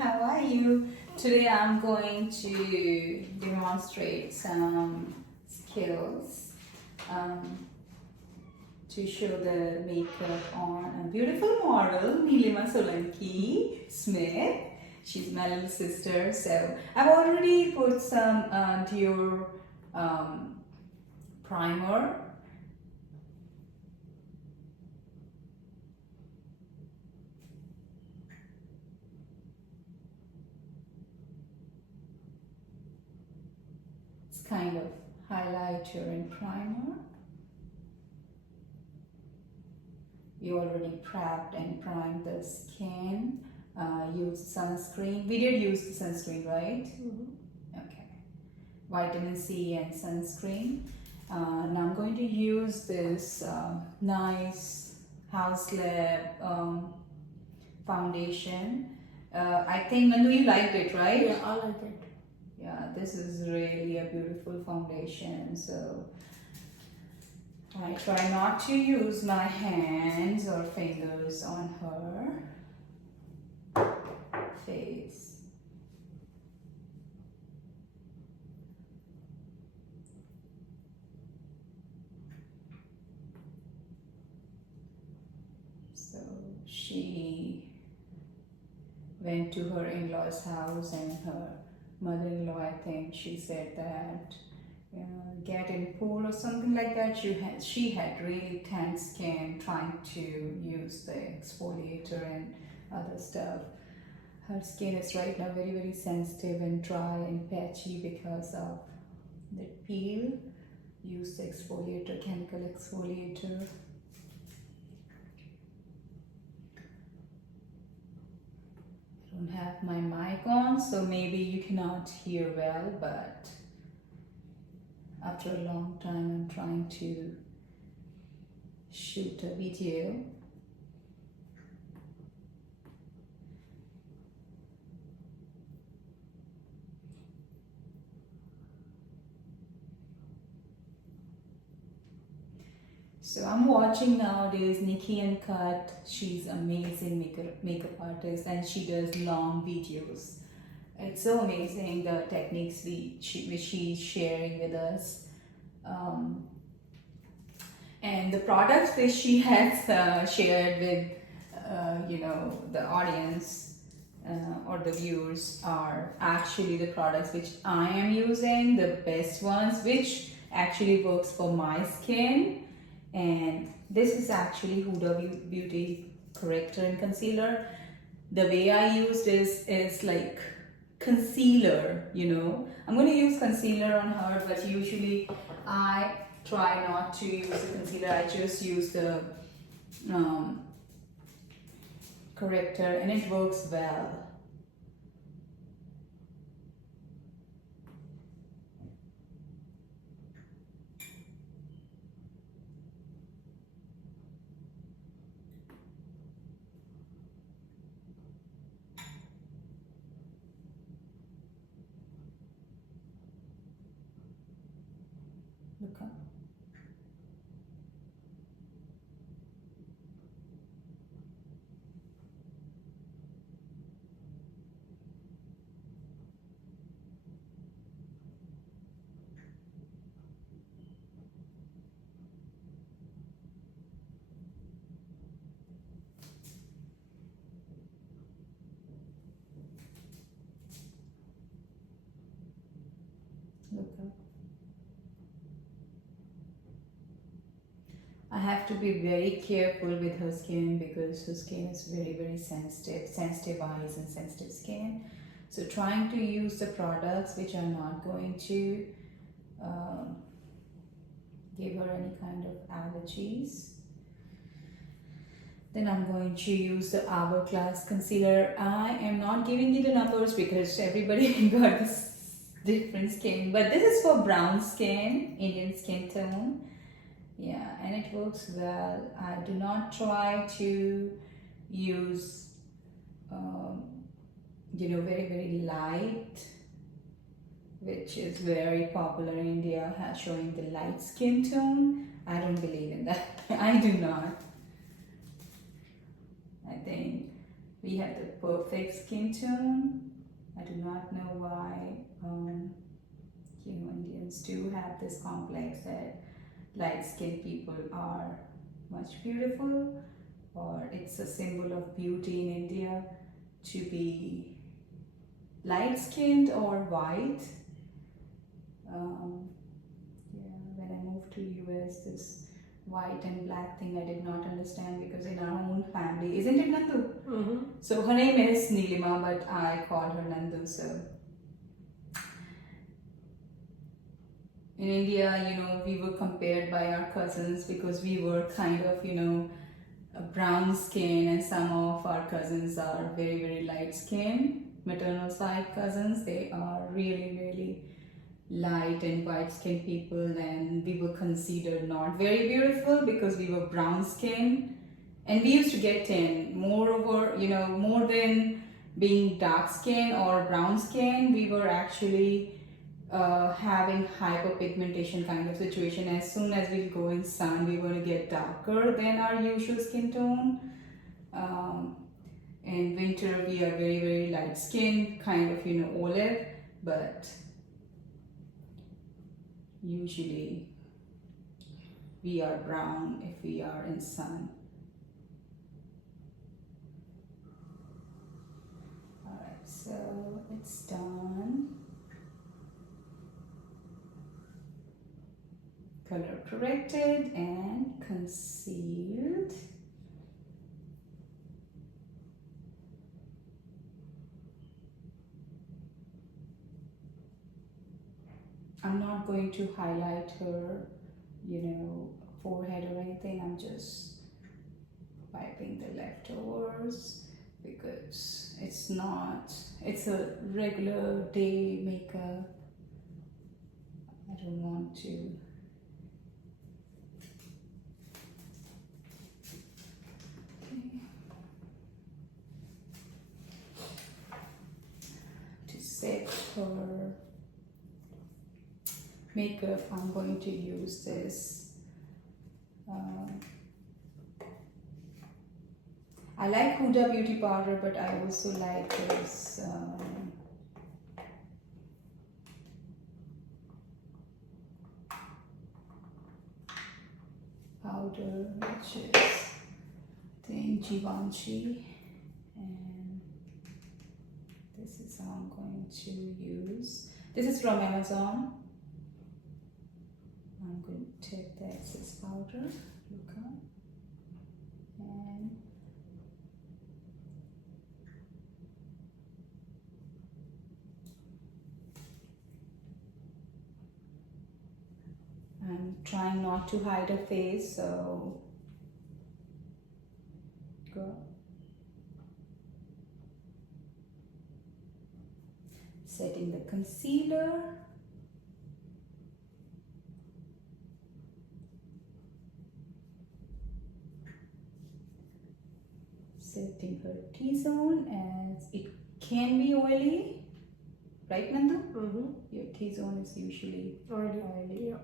how are you? Today I'm going to demonstrate some skills to show the makeup on a beautiful model, Neelima Solanki Smith. She's my little sister. So I've already put some Dior primer. It's kind of highlighter and primer. You already prepped and primed the skin. Used sunscreen. We did use the sunscreen, right? Okay. Vitamin C and sunscreen. Now I'm going to use this nice House Lab foundation. I think, Manu, you liked it, right? Yeah, I like it. Yeah, this is really a beautiful foundation. So I try not to use my hands or fingers on her face. So she went to her in-laws' house, and her mother-in-law, I think she said that get in pool or something like that. She had really tan skin, trying to use the exfoliator and other stuff. Her skin is right now very, very sensitive and dry and patchy because of the peel. Use the exfoliator, chemical exfoliator. I don't have my mic on, so maybe you cannot hear well, but after a long time I'm trying to shoot a video. So I'm watching nowadays Nikki and Kat. She's amazing makeup artist, and she does long videos. It's so amazing the techniques which she's sharing with us, and the products that she has shared with the audience or the viewers are actually the products which I am using, the best ones, which actually works for my skin. And this is actually Huda Beauty corrector and concealer. The way I used is like concealer, I'm going to use concealer on her, but usually I try not to use the concealer. I just use the corrector, and it works well. Look up. Look up. I have to be very careful with her skin because her skin is very, very sensitive eyes and sensitive skin. So trying to use the products which are not going to give her any kind of allergies. Then I'm going to use the Hourglass concealer. I am not giving you the numbers because everybody got this different skin, but this is for brown skin, Indian skin tone. Yeah, and it works well. I do not try to use very, very light, which is very popular in India, showing the light skin tone. I don't believe in that. I do not. I think we we have the perfect skin tone. I do not know why Indians do have this complex that light-skinned people are much beautiful, or it's a symbol of beauty in India to be light-skinned or white. When I moved to US, this white and black thing I did not understand, because in our own family, isn't it Nandu? Mm-hmm. So her name is Neelima, but I call her Nandu. So in India, we were compared by our cousins because we were kind of, a brown skin, and some of our cousins are very, very light skin. Maternal side cousins, they are really, really light and white skinned people, and we were considered not very beautiful because we were brown skin, and we used to get tan. Moreover, more than being dark skin or brown skin, we were actually having hyperpigmentation kind of situation. As soon as we go in sun, we're going to get darker than our usual skin tone. In winter, we are very, very light skin, kind of, olive, but usually we are brown if we are in sun. Alright, so it's done. Color corrected and concealed. I'm not going to highlight her, forehead or anything. I'm just wiping the leftovers because it's a regular day makeup. I don't want to. To set her makeup, I'm going to use this. I like Huda Beauty Powder, but I also like this powder, which is, I think, Givenchy, and this is how I'm going to use. This is from Amazon. I'm going to take the excess powder, look up, and I'm trying not to hide her face, so go. Setting the concealer. Setting her T-zone, as it can be oily, right, Nandu? Mm-hmm. Your T-zone is usually Oily. Yeah.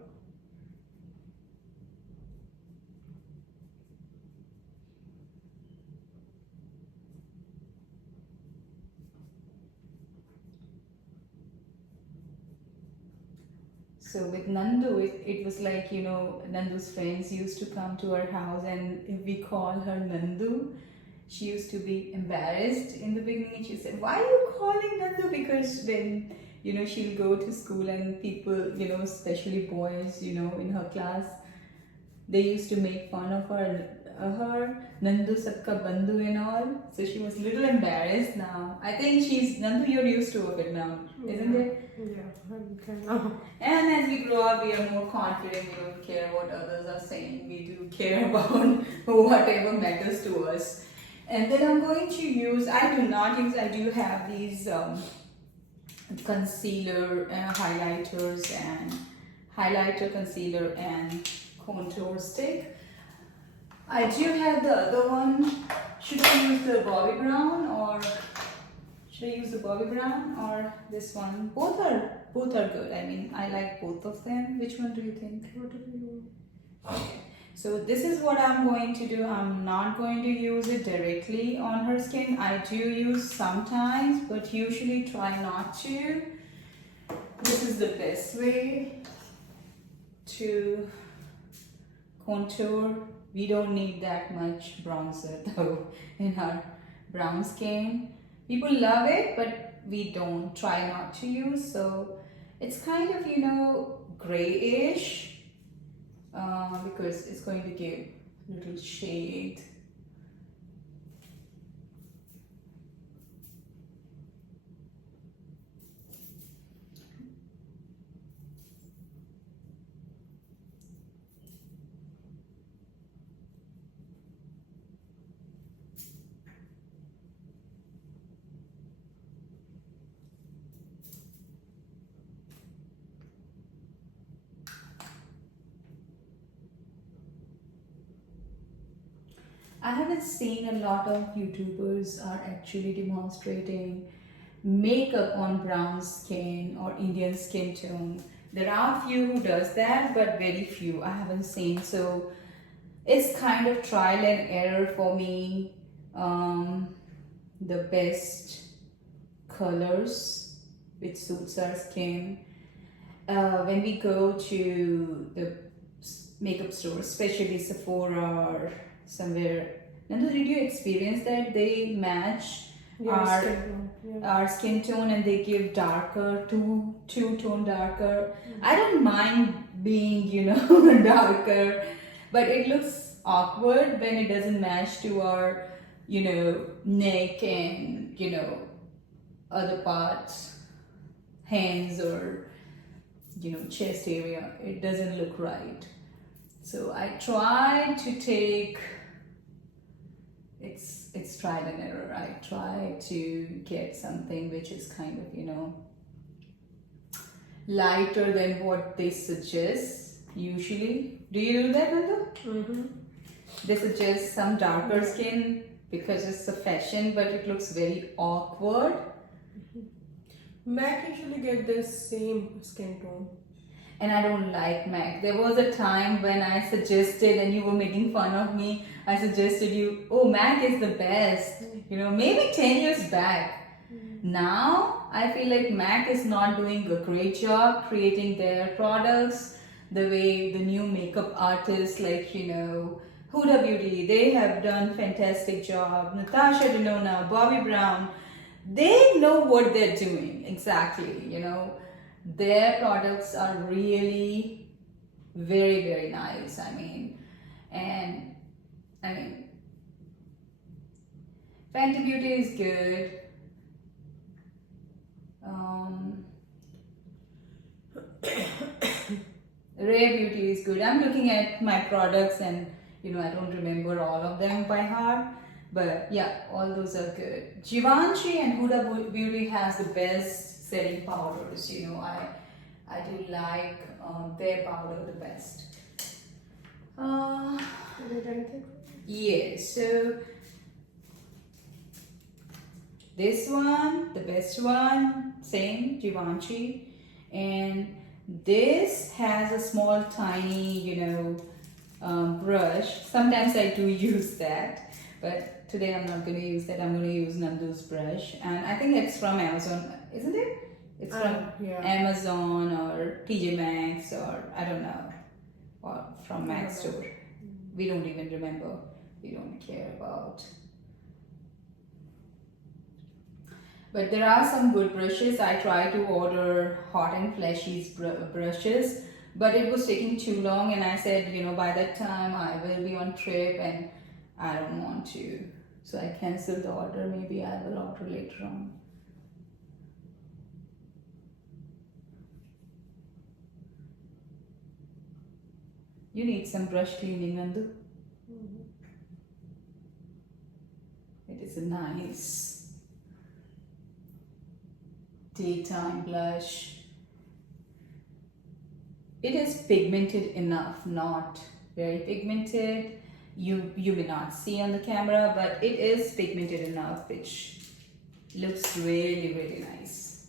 So with Nandu, it was like, Nandu's friends used to come to our house, and if we call her Nandu, she used to be embarrassed in the beginning. She said, "Why are you calling Nandu?" Because when, she'll go to school and people, especially boys, in her class, they used to make fun of her, Nandu Sabka Bandhu and all. So she was a little embarrassed now. I think Nandu, you're used to it now, isn't it? Yeah, kind of. And as we grow up, we are more confident. We don't care what others are saying. We do care about whatever matters to us. And then I'm going to use, I do have these concealer, highlighters, and highlighter, concealer, and contour stick. I do have the other one. Should I use the Bobbi Brown, or should I use the Bobbi Brown or this one? Both are good. I mean, I like both of them. Which one do you think? What do you? Okay. So this is what I'm going to do. I'm not going to use it directly on her skin. I do use sometimes, but usually try not to. This is the best way to contour. We don't need that much bronzer though in her brown skin. People love it, but we don't. Try not to use. So it's kind of, grayish because it's going to give little shade. I haven't seen a lot of YouTubers are actually demonstrating makeup on brown skin or Indian skin tone. There are few who does that, but very few. I haven't seen. So it's kind of trial and error for me. The best colors which suits our skin. When we go to the makeup store, especially Sephora or somewhere. Nandu, did you experience that they match our skin tone and they give darker, two-tone darker? I don't mind being, darker, but it looks awkward when it doesn't match to our, neck and, other parts, hands or, chest area. It doesn't look right. So I try to take, it's trial and error. I try to get something which is kind of, lighter than what they suggest usually. Do you do that, Nanda? Mm-hmm. They suggest some darker skin because it's a fashion, but it looks very awkward. MAC usually get the same skin tone. And I don't like MAC. There was a time when I suggested, and you were making fun of me, I suggested you, oh, MAC is the best. Maybe 10 years back. Now, I feel like MAC is not doing a great job creating their products the way the new makeup artists like, Huda Beauty, they have done fantastic job. Natasha Denona, Bobbi Brown, they know what they're doing exactly, Their products are really very, very nice. Fenty Beauty is good. Rare Beauty is good. I'm looking at my products and I don't remember all of them by heart. But yeah, all those are good. Givenchy and Huda Beauty has the best setting powders. I do like their powder the best. Yeah, so this one, the best one, same Givenchy, and this has a small tiny, brush. Sometimes I do use that, but today I'm not going to use that. I'm going to use Nandu's brush, and I think it's from Amazon, isn't it? It's from Amazon or TJ Maxx or I don't know, or from Mac Store. We don't even remember. We don't care about. But there are some good brushes. I try to order Hot and Fleshy's brushes, but it was taking too long, and I said, by that time I will be on trip and I don't want to. So I canceled the order. Maybe I will order later on. You need some brush cleaning, Nandu. It is a nice daytime blush. It is pigmented enough, not very pigmented. You may not see on the camera, but it is pigmented enough, which looks really, really nice.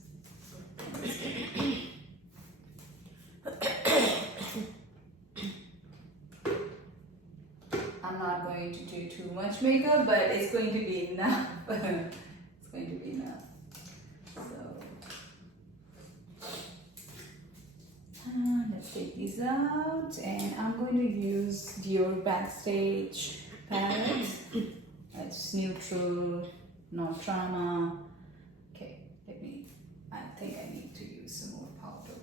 much makeup, but it's going to be enough. It's going to be enough. So let's take these out, and I'm going to use Dior Backstage palette. It's neutral, no drama. Okay, I think I need to use some more powder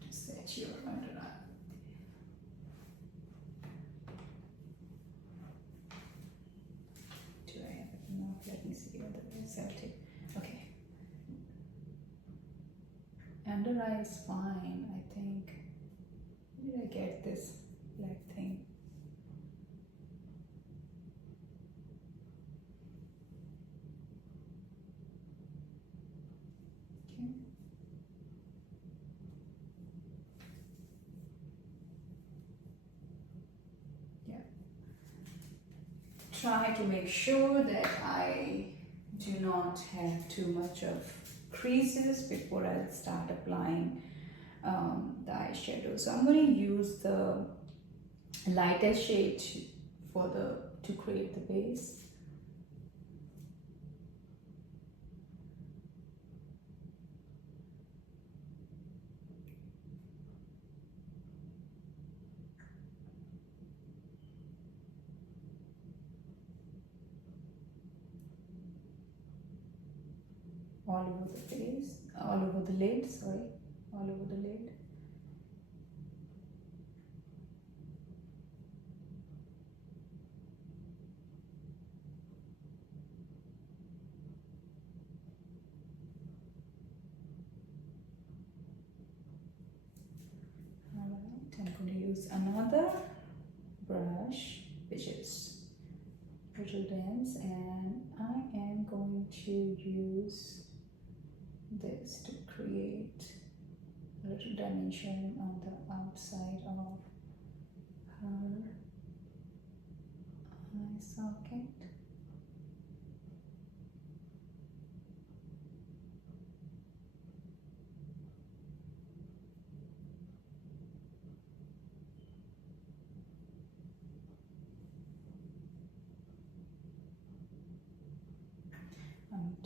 to set your under eye. Do I have enough? Let me see, otherwise I'll take. Okay. Under eye is fine, I think. Where did I get this black thing? Okay. Yeah. Try to make sure that I do not have too much of creases before I start applying the eyeshadow. So I'm going to use the lighter shade to create the base. All over the face, all over the lid, sorry, all over the lid. Alright, I'm going to use another brush, which is little dense, and I am going to use this to create a little dimension on the outside of her eye socket.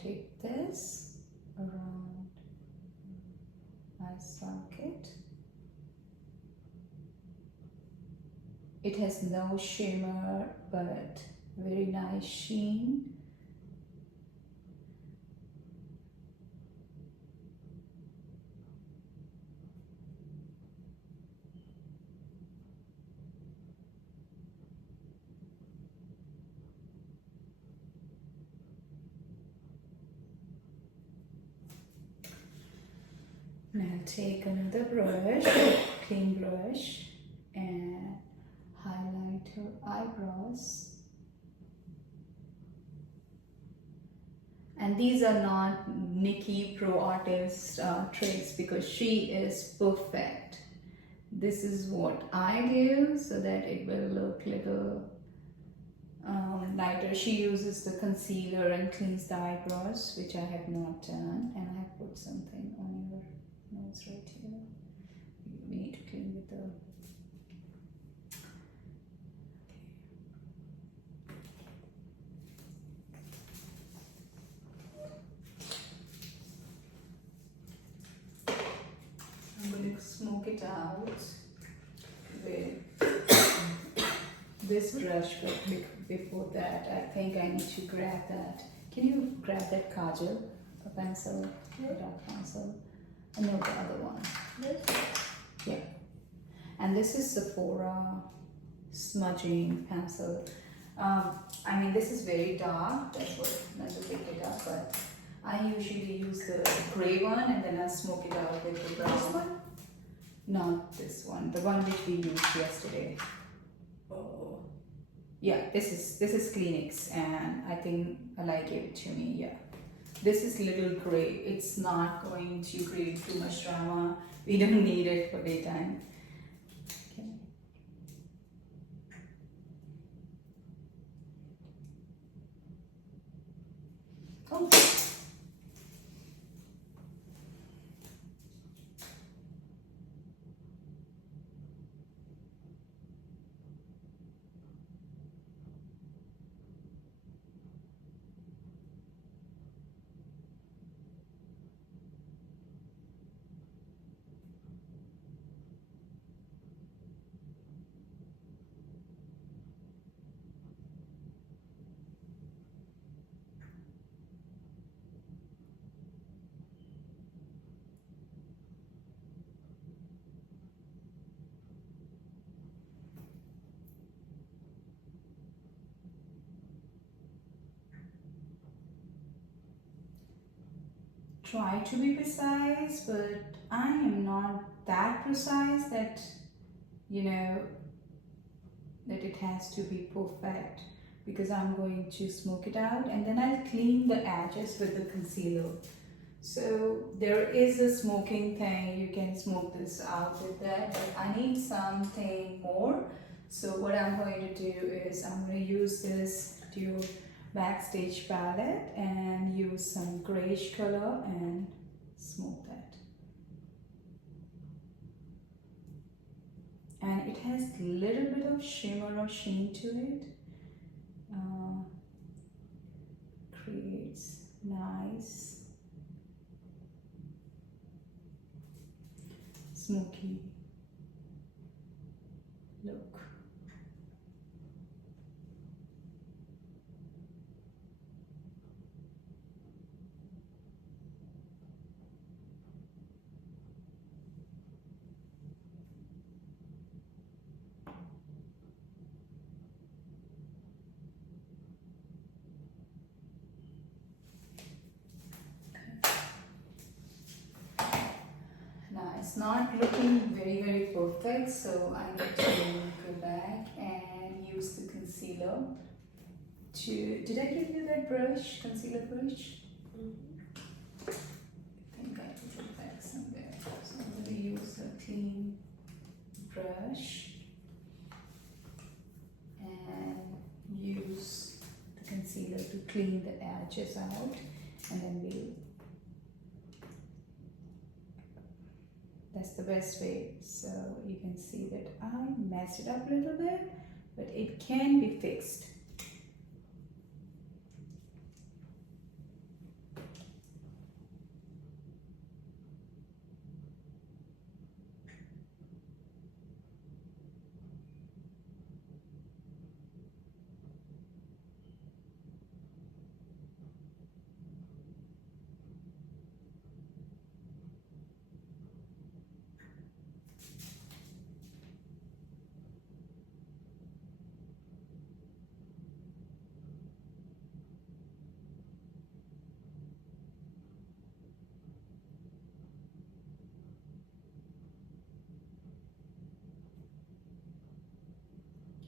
Take this around eye socket. It has no shimmer but very nice sheen. And I'll take another brush, clean brush, and highlight her eyebrows. And these are not Nikki Pro Artist tricks, because she is perfect. This is what I do so that it will look little lighter. She uses the concealer and cleans the eyebrows, which I have not done, and I have put something on your nose right here. We need to clean with the I'm going to smoke it out with this brush, but before that, I think I need to grab that. Can you grab that kajal, a pencil, dark pencil? No, the other one. This? Yeah. And this is Sephora smudging pencil. I mean, this is very dark, that's what Nanda picked it up, but I usually use the gray one and then I smoke it out with the brown one. Not this one, the one which we used yesterday. Oh. Yeah, this is Kleenex, and I think Ali gave it to me, yeah. This is little gray. It's not going to create too much drama. We don't need it for daytime. Okay. Oh. try to be precise, but I am not that precise that, you know, that it has to be perfect, because I'm going to smoke it out and then I'll clean the edges with the concealer. So there is a smoking thing, you can smoke this out with that, but I need something more. So what I'm going to do is I'm going to use this Dior Backstage palette and use some grayish color and smoke that. And it has a little bit of shimmer or sheen to it. Creates nice smoky look. Now it's not looking very perfect, so I need to go back and use the concealer to, did I give you that brush, concealer brush? I think I put it back somewhere. So I'm going to use a clean brush and use the concealer to clean the edges out, and then we'll, that's the best way. So you can see that I messed it up a little bit, but it can be fixed.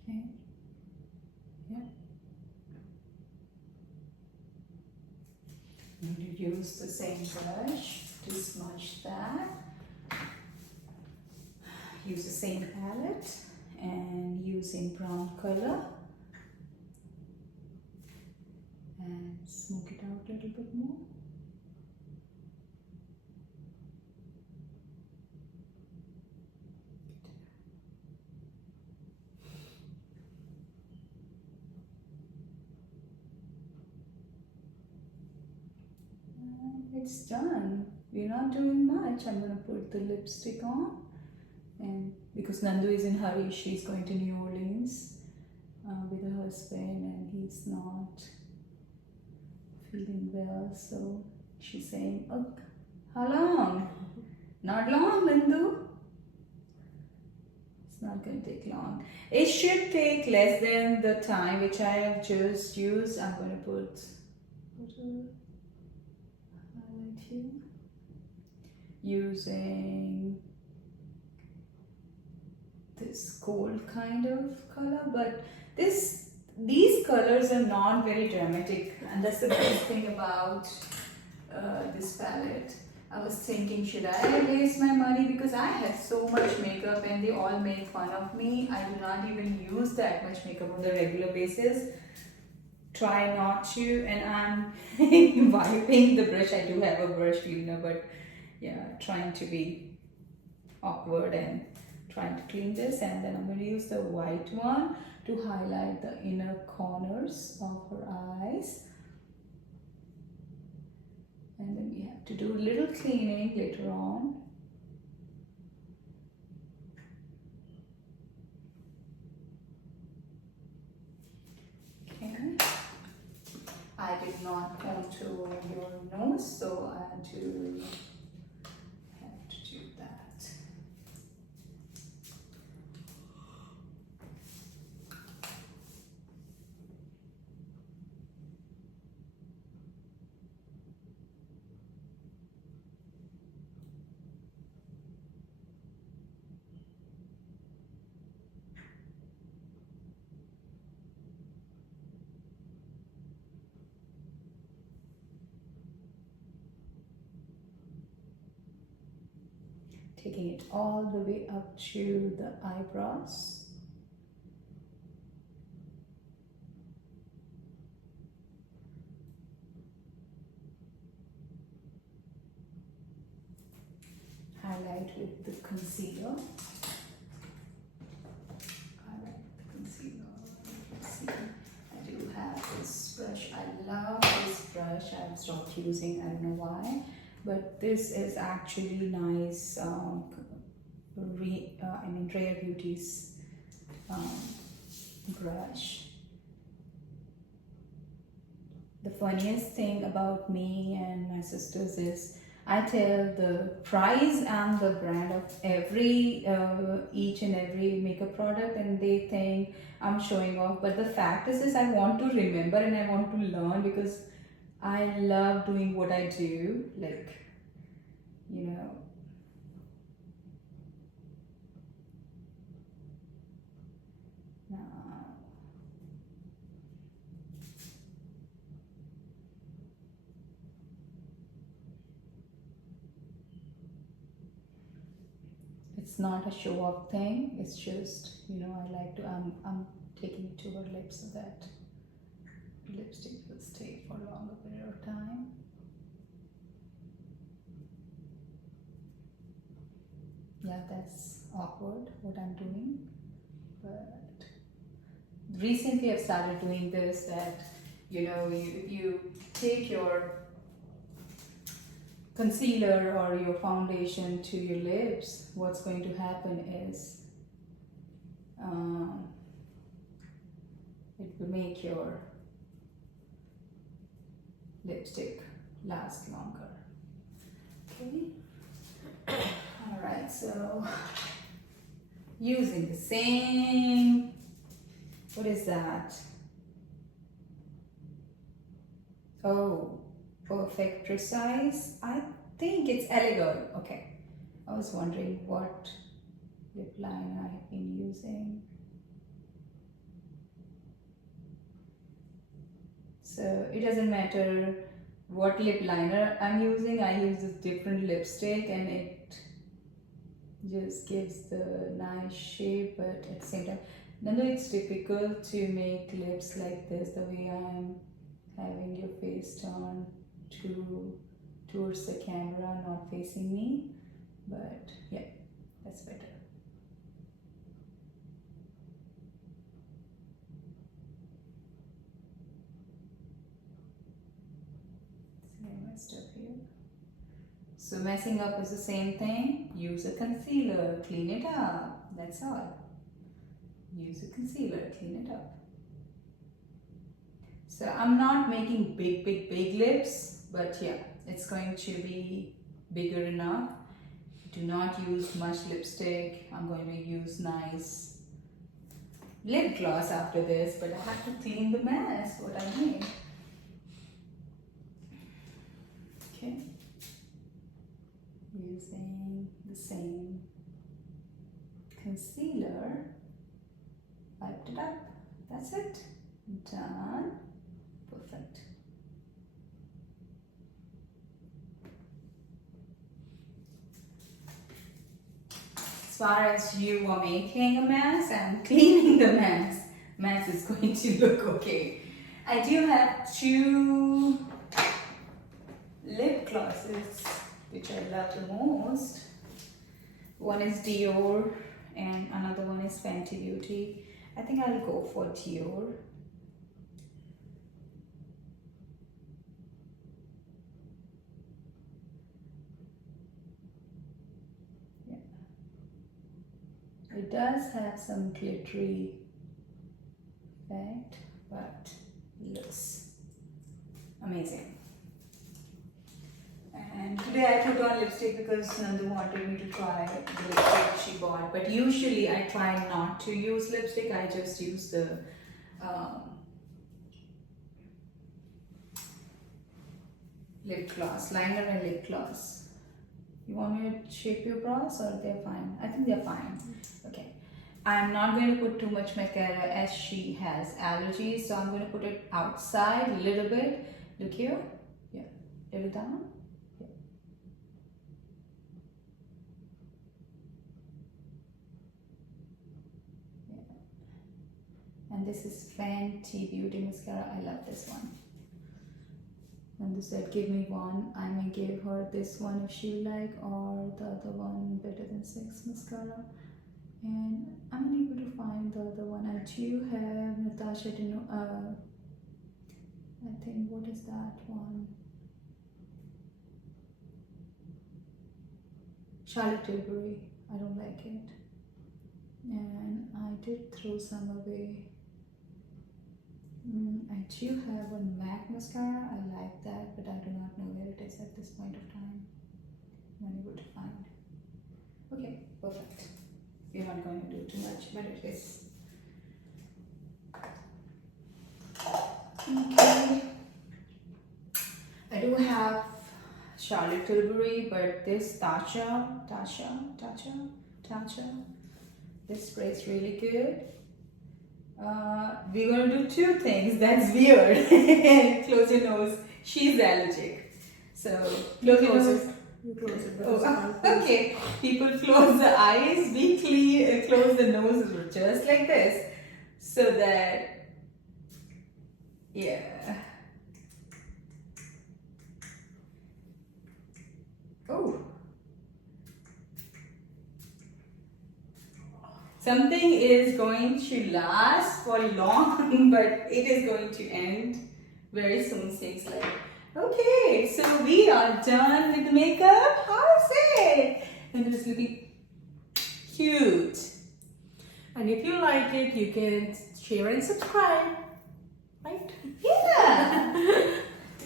Okay. Yeah. I'm going to use the same brush to smudge that. Use the same palette and using brown color and smoke it out a little bit more. It's done. We're not doing much. I'm gonna put the lipstick on, and because Nandu is in hurry, she's going to New Orleans with her husband, and he's not feeling well, so she's saying, "Oh, how long? Not long, Nandu. It's not going to take long. It should take less than the time which I have just used. I'm going to put highlight here using this gold kind of color, but these colors are not very dramatic, and that's the best thing about this palette. I was thinking, should I waste my money, because I have so much makeup and they all make fun of me. I do not even use that much makeup on the regular basis. Try not to, and I'm wiping the brush. I do have a brush cleaner, but yeah, trying to be awkward and trying to clean this. And then I'm going to use the white one to highlight the inner corners of her eyes. And then we have to do a little cleaning later on. Okay. I did not contour your nose, so I have to do that. taking it all the way up to the eyebrows. Highlight with the concealer. Highlight with the concealer. See, I do have this brush. I love this brush. I've stopped using. I don't know why, but this is actually nice. Rare Beauty's brush. The funniest thing about me and my sisters is I tell the price and the brand of every each and every makeup product, and they think I'm showing off. But the fact is I want to remember and I want to learn, because I love doing what I do. Like, you know, it's not a show off thing. It's just, you know, I like to, I'm taking it to her lips so that the lipstick will stay for a longer period of time. Yeah, that's awkward what I'm doing, but recently I've started doing this, that, you know, you take your concealer or your foundation to your lips, what's going to happen is it will make your lipstick last longer. Okay. Alright, so using the same, what is that? Oh, Perfect Precise. I think it's Elegant. Okay. I was wondering what lip liner I have been using. So it doesn't matter what lip liner I'm using. I use this different lipstick and it just gives the nice shape, but at the same time, even though it's difficult to make lips like this, the way I'm having your face turn towards the camera, not facing me, but yeah, that's better. See, I messed up here. So messing up is the same thing. Use a concealer, clean it up. That's all. Use a concealer, clean it up. So I'm not making big lips, but yeah, it's going to be bigger enough. Do not use much lipstick. I'm going to use nice lip gloss after this, but I have to clean the mess, what I made. Okay. Using the same concealer, wiped it up. That's it. Done. Perfect. As far as you are making a mess, I'm cleaning the mess. Mess is going to look okay. I do have two lip glosses which I love the most. One is Dior and another one is Fenty Beauty. I think I'll go for Dior. It does have some glittery effect, but it looks amazing. And today I put on lipstick because Nandu wanted me to try the lipstick she bought. But usually I try not to use lipstick. I just use the lip gloss, liner and lip gloss. You want me to shape your brows or they're fine? I think they're fine. Okay. I'm not going to put too much mascara as she has allergies, so I'm going to put it outside a little bit. Look here. Yeah. Little down. Yeah. And this is Fenty Beauty Mascara. I love this one. And they said, give me one. I may give her this one if she like, or the other one, Better Than Sex Mascara. And I'm unable to find the other one. I do have Natasha Denona. I think, what is that one? Charlotte Tilbury. I don't like it. And I did throw some away. I do have a MAC mascara. I like that, but I do not know where it is at this point of time. I'm unable to find. Okay, perfect. We're not going to do too much, but it is. Okay. I do have Charlotte Tilbury, but this Tatcha, this spray is really good. We're going to do two things. That's weird. Close your nose. She's allergic. So, close your nose. You close it. Oh, okay. People close the eyes. We close the nose just like this. So that, yeah. Oh. Something is going to last for long, but it is going to end very soon. Things like, okay, so we are done with the makeup. How's it? And it's looking cute. And if you like it, you can share and subscribe. Right? Yeah.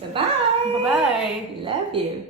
Bye-bye. Bye-bye. Love you.